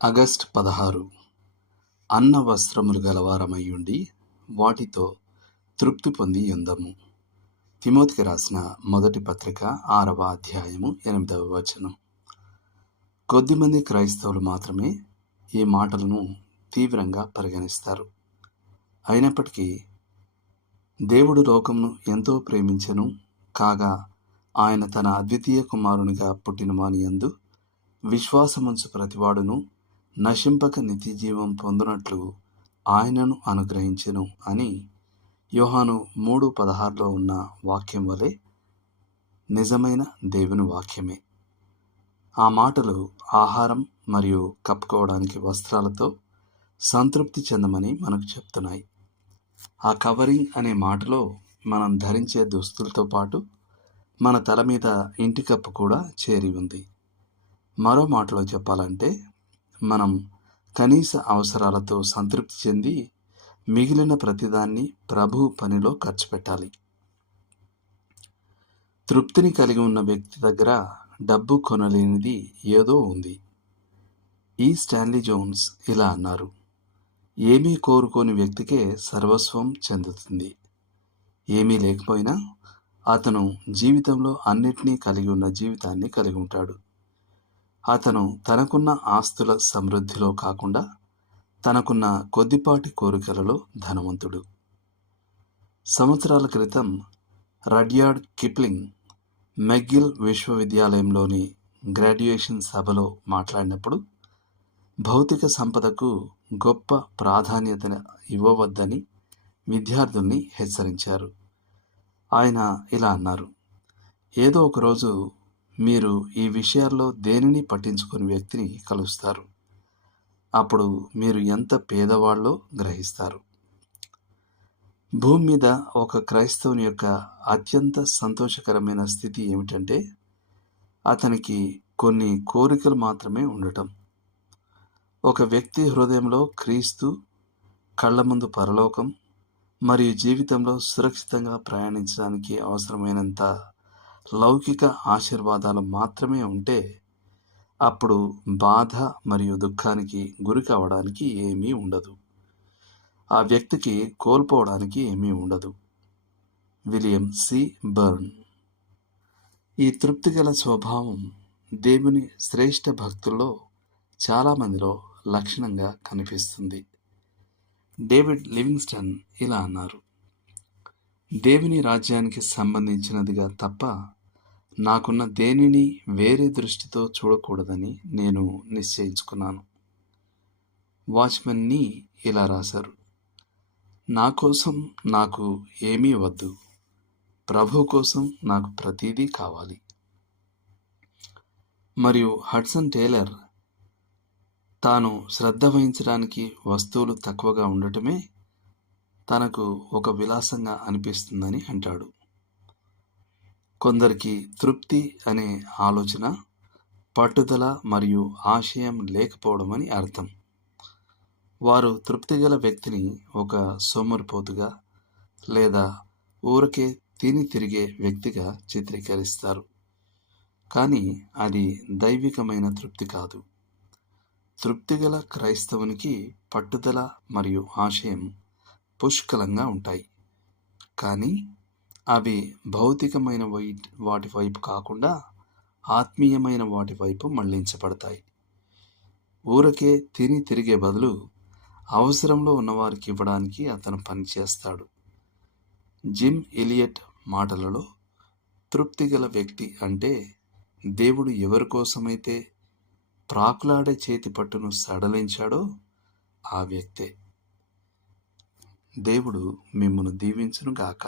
August 16. అన్న వస్త్రములు గలవారమయ్యుండి వాటితో తృప్తి పొంది యుందము. తిమోతికి రాసిన మొదటి పత్రిక 6వ అధ్యాయము 8వ వచనం. కొద్దిమంది క్రైస్తవులు మాత్రమే ఈ మాటలను తీవ్రంగా పరిగణిస్తారు. అయినప్పటికీ దేవుడు లోకమును ఎంతో ప్రేమించెను, కాగా ఆయన తన అద్వితీయ కుమారునిగా పుట్టిన వాని యందు విశ్వాసముంచు ప్రతివాడును నశింపక నిత్యజీవం పొందునట్లు ఆయనను అనుగ్రహించెను అని యోహాను 3:16లో ఉన్న వాక్యం వలె నిజమైన దేవుని వాక్యమే. ఆ మాటలు ఆహారం మరియు కప్పుకోవడానికి వస్త్రాలతో సంతృప్తి చెందమని మనకు చెప్తున్నాయి. ఆ కవరింగ్ అనే మాటలో మనం ధరించే దుస్తులతో పాటు మన తల మీద ఇంటి కప్పు కూడా చేరి ఉంది. మరో మాటలో చెప్పాలంటే మనం కనీస అవసరాలతో సంతృప్తి చెంది మిగిలిన ప్రతిదాన్ని ప్రభు పనిలో ఖర్చు పెట్టాలి. తృప్తిని కలిగి ఉన్న వ్యక్తి దగ్గర డబ్బు కొనలేనిది ఏదో ఉంది. ఈ స్టాన్లీ జోన్స్ ఇలా అన్నారు: ఏమీ కోరుకోని వ్యక్తికే సర్వస్వం చెందుతుంది. ఏమీ లేకపోయినా అతను జీవితంలో అన్నిటినీ కలిగి ఉన్న జీవితాన్ని కలిగి ఉంటాడు. అతను తనకున్న ఆస్తుల సమృద్ధిలో కాకుండా తనకున్న కొద్దిపాటి కోరికలలో ధనవంతుడు. సంవత్సరాల క్రితం రడ్యార్డ్ కిప్లింగ్ మెక్గిల్ విశ్వవిద్యాలయంలోని గ్రాడ్యుయేషన్ సభలో మాట్లాడినప్పుడు భౌతిక సంపదకు గొప్ప ప్రాధాన్యత ఇవ్వవద్దని విద్యార్థుల్ని హెచ్చరించారు. ఆయన ఇలా అన్నారు: ఏదో ఒకరోజు మీరు ఈ విషయాల్లో దేనిని పట్టించుకుని వ్యక్తిని కలుస్తారు. అప్పుడు మీరు ఎంత పేదవాళ్ళో గ్రహిస్తారు. భూమి మీద ఒక క్రైస్తవుని యొక్క అత్యంత సంతోషకరమైన స్థితి ఏమిటంటే అతనికి కొన్ని కోరికలు మాత్రమే ఉండటం. ఒక వ్యక్తి హృదయంలో క్రీస్తు, కళ్ళ ముందు పరలోకం మరియు జీవితంలో సురక్షితంగా ప్రయాణించడానికి అవసరమైనంత లౌకిక ఆశీర్వాదాలు మాత్రమే ఉంటే అప్పుడు బాధ మరియు దుఃఖానికి గురి కావడానికి ఏమీ ఉండదు. ఆ వ్యక్తికి కోల్పోవడానికి ఏమీ ఉండదు. William C Burn. ఈ తృప్తిగల స్వభావం దేవుని శ్రేష్ఠ భక్తుల్లో చాలామందిలో లక్షణంగా కనిపిస్తుంది. డేవిడ్ లివింగ్స్టన్ ఇలా అన్నారు: దేవుని రాజ్యానికి సంబంధించినదిగా తప్ప నాకున్న దేనిని వేరే దృష్టితో చూడకూడదని నేను నిశ్చయించుకున్నాను. వాచ్మెన్ నీ ఇలా రాశారు: నా కోసం నాకు ఏమీ వద్దు, ప్రభు కోసం నాకు ప్రతిదీ కావాలి. మరియు హడ్సన్ టేలర్ తాను శ్రద్ధ వహించడానికి వస్తువులు తక్కువగా ఉండటమే తనకు ఒక విలాసంగా అనిపిస్తుందని అంటాడు. కొందరికి తృప్తి అనే ఆలోచన పట్టుదల మరియు ఆశయం లేకపోవడం అని అర్థం. వారు తృప్తిగల వ్యక్తిని ఒక సోమరిపోతుగా లేదా ఊరకే తిని తిరిగే వ్యక్తిగా చిత్రీకరిస్తారు. కానీ అది దైవికమైన తృప్తి కాదు. తృప్తిగల క్రైస్తవునికి పట్టుదల మరియు ఆశయం పుష్కలంగా ఉంటాయి, కానీ అవి భౌతికమైన వాటి వైపు కాకుండా ఆత్మీయమైన వాటి వైపు మళ్లించబడతాయి. ఊరకే తిని తిరిగే బదులు అవసరంలో ఉన్నవారికి ఇవ్వడానికి అతను పనిచేస్తాడు. జిమ్ ఎలియట్ మాటలలో తృప్తిగల వ్యక్తి అంటే దేవుడు ఎవరి కోసమైతే ప్రాకులాడే చేతి పట్టును సడలించాడో ఆ వ్యక్తే. దేవుడు మిమ్మును దీవించును గాక.